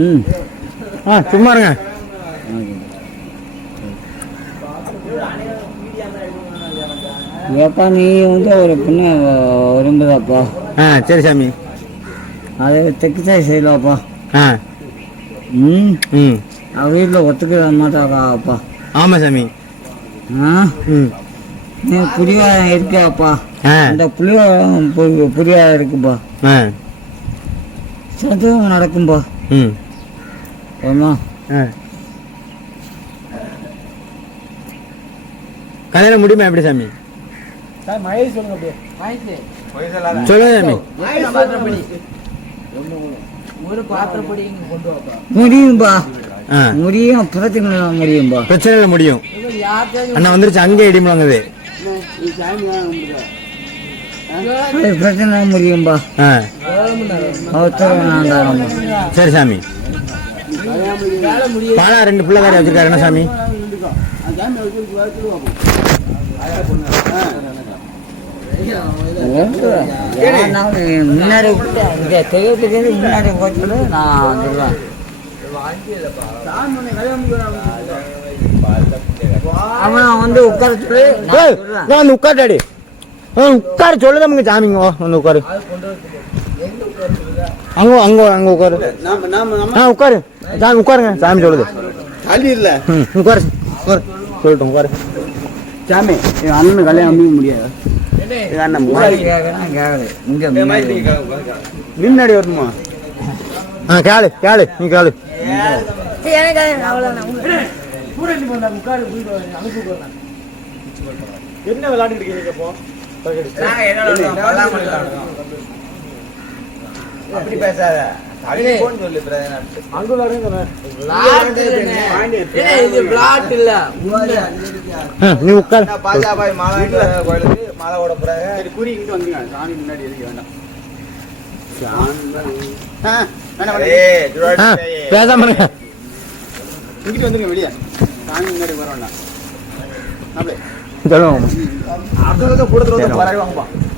ம் ஆ சும்மா இருங்க. ஏப்பா நீ வந்து ஒரு பொண்ணு விரும்புதாப்பா. ஆ சரி சாமி. அதை தெற்கு சாய் செய்யலாப்பா ஆ. ம். ம். அவ வீட்டில் ஒத்துக்க மாட்டாக்காப்பா ஆமாம் சாமி. ஆ? ம். இருக்கியாப்பா? ஆ. அந்த புளியோரம் புரியாத இருக்குப்பா. ஆ. சத்துவம் நடக்கும்பா. ம். ஏமா ஆ. கல்யாணம் முடியுமா எப்படி சாமி? சொல்லுங்க சாமி. முடியும்பா. ஆ. முடியும் பிரச்சனை முடியும்பா. பிரச்சனை இல்லை முடியும் அண்ணா வந்துருச்சு அங்கே இடி முழங்குது. அது பிரச்சனை முடியும்பா. சரி சாமி. பாலா ரெண்டு பிள்ளைக்காரி வச்சிருக்காரு. என்ன சாமி? முன்னாடி இந்த தெய்வத்துக்கு முன்னாடி போச்சு நான் சொல்லுவேன் அவன் வந்து உட்கார சொல்லி நான் வந்து உட்காருடாடி ஆ உட்கார சொல்லுதாமுங்க சாமிங்க வந்து உட்காரு அங்க அங்க அங்க உட்காரு ஆ உட்காரு சாமி உட்காருங்க சாமி சொல்லுது தள்ளி இல்ல உட்காரு உட்காரு சொல்லட்டும் உட்காரு சாமி என் அண்ணன் கல்யாணம் முடியாது முன்னாடி வரணுமா ஆ கேளு கேளு நீ கேளு. என்ன விளையாடிட்டு இருக்கீங்க இப்போ? அப்படி பேசாத. சொல்லு அங்க ஆ, நீ உட்காரு. பாஜாபாய் மாலை கோயிலுக்கு? மாலை ஓட போறாங்க. சரி குறி இங்கிட்டு வந்துங்க சாமி முன்னாடி எதுக்கு வேண்டாம். பேசாம இங்கிட்டு வந்துருங்க வெளியே. சாமி முன்னாடி வர வேண்டாம். அப்படியே சொல்லுங்க அப்படியே கூடத்துல வந்து